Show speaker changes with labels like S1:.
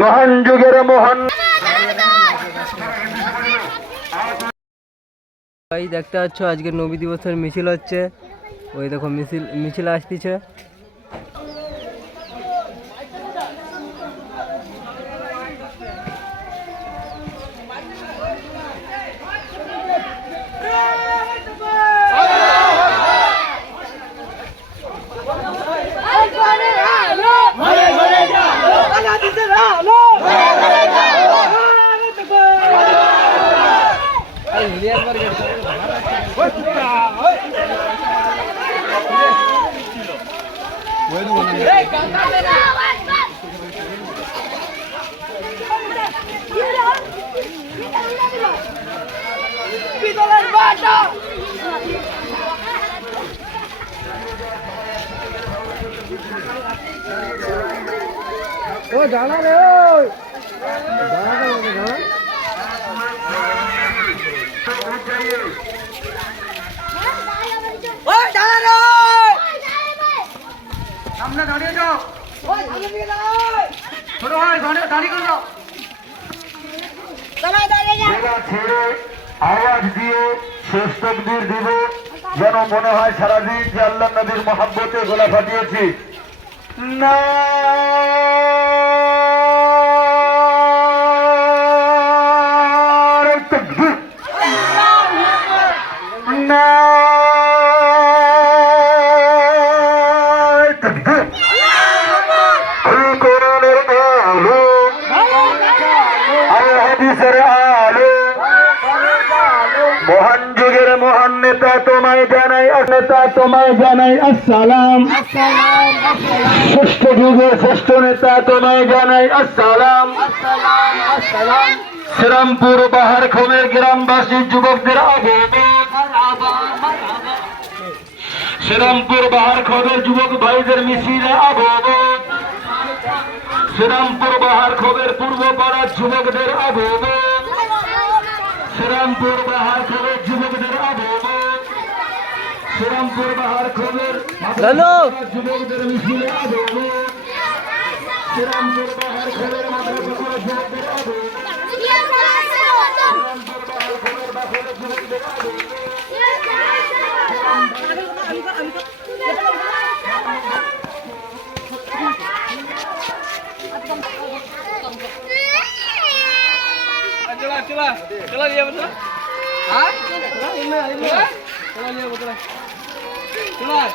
S1: মহান যুগের মহান
S2: ভাই দেখতে পাচ্ছ আজকে নবী দিবসের মিছিল হচ্ছে। ওই দেখো মিছিল মিছিল আসতেছে।
S3: পিতলের বাটা
S2: ও জানা রে
S4: সামনে দাঁড়িয়ে যাও
S3: ওই সামনে দিকে দাঁড়া
S4: ছোট ভাই দাঁড়িয়ে দাঁড়িয়ে করে যাও
S3: দাঁড়া দাঁড়িয়ে যা
S1: জায়গা ছেড়ে আওয়াজ দিয়ে শেষ তকদির দিব যেন মনে হয় সারাদিন যে আল্লাহ নবীর মহাব্বতে গোলা ফাটিয়েছি না আর আলো। মহান যুগের মহান নেতা তোমায় জানাই, নেতা তোমায় জানাই আসসালাম। শ্রেষ্ঠ যুগের শ্রেষ্ঠ নেতা তোমায় জানাই আসসালাম। শ্রীরামপুর বাহার খোমের গ্রামবাসী যুবকদের আবেদন শ্রীরামপুর বাহার খোমের যুবক ভাইদের মিছিলে আবেদন শ্রীরামপুর বাহার খোবের পূর্ব পাড়ার যুবকদের আবেদন শ্রীরামপুর বাহার খোবের যুবকদের আবেদন শ্রীরামপুর বাহার খোবের
S2: হ্যালো
S1: যুবকদের মিছিলে আবেদন শ্রীরামপুর বাহার খোবের মাদ্রাসা করা যুবকদের আবেদন चला
S4: चला लिया बतला हाँ चला इनमें इनमें चला लिया बतला चला